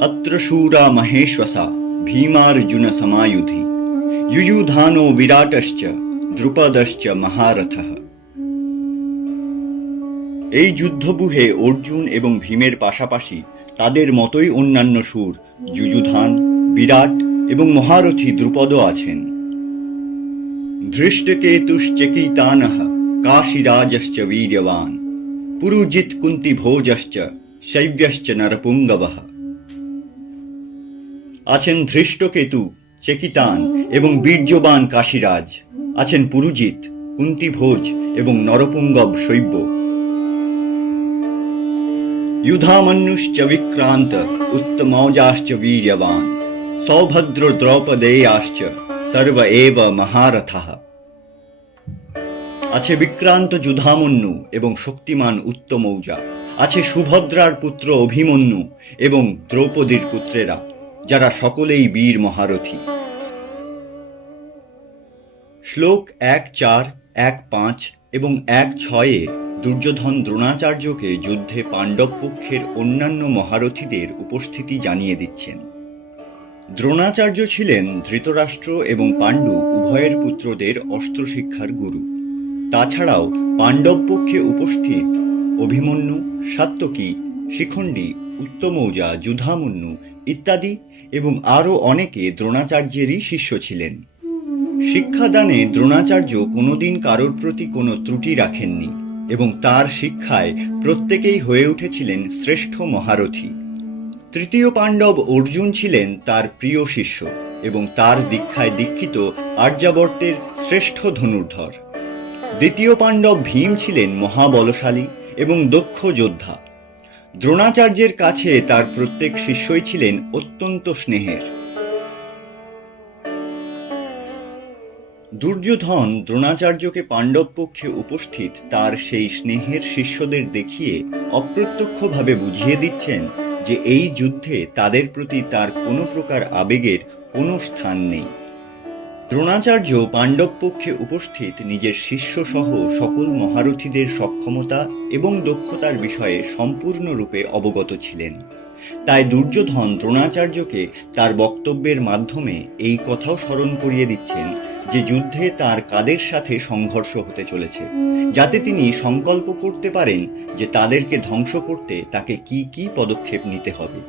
अत्र शूरा महेश्वसा भीमार्जुन समायुधि युयुधानो विराटश्च দ্রুপদশ্চ মহারথঃ। এই যুদ্ধবুহে অর্জুন এবং ভীমের পাশাপাশি তাদের মতোই অন্যান্য শূর যুযুধান, বিরাট এবং মহারথী দ্রুপদও আছেন। ধৃষ্টকেতুশ্চকিতানঃ কাশীরাজশ্চ বীর্যবান পুরুজিৎ কুন্তিভোজশ্চ শৈব্যশ্চ নরপুঙ্গবঃ। আছেন ধৃষ্টকেতু, চেকিতান এবং বীর্যবান কাশীরাজ, আছেন পুরুজিৎ, কুন্তিভোজ এবং নরপুঙ্গব শৈব্য। युधामन्युश्च विक्रांत उत्तमौजाश्च वीर्यवान सौभद्र द्रौपदेयाश्च सर्व एव महारथः। আছে বিক্রান্ত যুধামন্যু এবং শক্তিমান উত্তমৌজা, আছে সুভদ্রার পুত্র অভিমন্যু এবং দ্রৌপদীর পুত্রেরা, যারা সকলেই বীর মহারথী। শ্লোক 1:4, 1:5 এবং 1:6 দুর্যোধন দ্রোণাচার্যকে যুদ্ধে পাণ্ডব পক্ষের অন্যান্য মহারথীদের উপস্থিতি জানিয়ে দিচ্ছেন। দ্রোণাচার্য ছিলেন ধৃতরাষ্ট্র এবং পাণ্ডু উভয়ের পুত্রদের অস্ত্রশিক্ষার গুরু। তাছাড়াও পাণ্ডব পক্ষে উপস্থিত অভিমন্যু, সাত্যকী, শিখণ্ডী, উত্তমৌজা, যুধামন্যু ইত্যাদি এবং আরও অনেকে দ্রোণাচার্যেরই শিষ্য ছিলেন। শিক্ষাদানে দ্রোণাচার্য কোনোদিন কারোর প্রতি কোনো ত্রুটি রাখেননি এবং তার শিক্ষায় প্রত্যেকেই হয়ে উঠেছিলেন শ্রেষ্ঠ মহারথী। তৃতীয় পাণ্ডব অর্জুন ছিলেন তার প্রিয় শিষ্য এবং তার দীক্ষায় দীক্ষিত আর্যাবর্তের শ্রেষ্ঠ ধনুর্ধর। দ্বিতীয় পাণ্ডব ভীম ছিলেন মহাবলশালী এবং দক্ষ যোদ্ধা। দ্রোণাচার্যের কাছে তার প্রত্যেক শিষ্যই ছিলেন অত্যন্ত স্নেহের। দুর্যোধন দ্রোণাচার্যকে পাণ্ডব পক্ষে উপস্থিত তার সেই স্নেহের শিষ্যদের দেখিয়ে অপ্রত্যক্ষভাবে বুঝিয়ে দিচ্ছেন যে এই যুদ্ধে তাদের প্রতি তার কোনো প্রকার আবেগের কোনো স্থান নেই। দ্রোণাচার্য পাণ্ডব পক্ষে উপস্থিত নিজের শিষ্য সহ সকল মহারথীদের সক্ষমতা এবং দক্ষতার বিষয়ে সম্পূর্ণরূপে অবগত ছিলেন। তাই দুর্যোধন দ্রোণাচার্যকে তার বক্তব্যের মাধ্যমে এই কথাও স্মরণ করিয়ে দিচ্ছেন যে যুদ্ধে তার কাদের সাথে সংঘর্ষ হতে চলেছে, যাতে তিনি সংকল্প করতে পারেন যে তাদেরকে ধ্বংস করতে তাকে কি কি পদক্ষেপ নিতে হবে।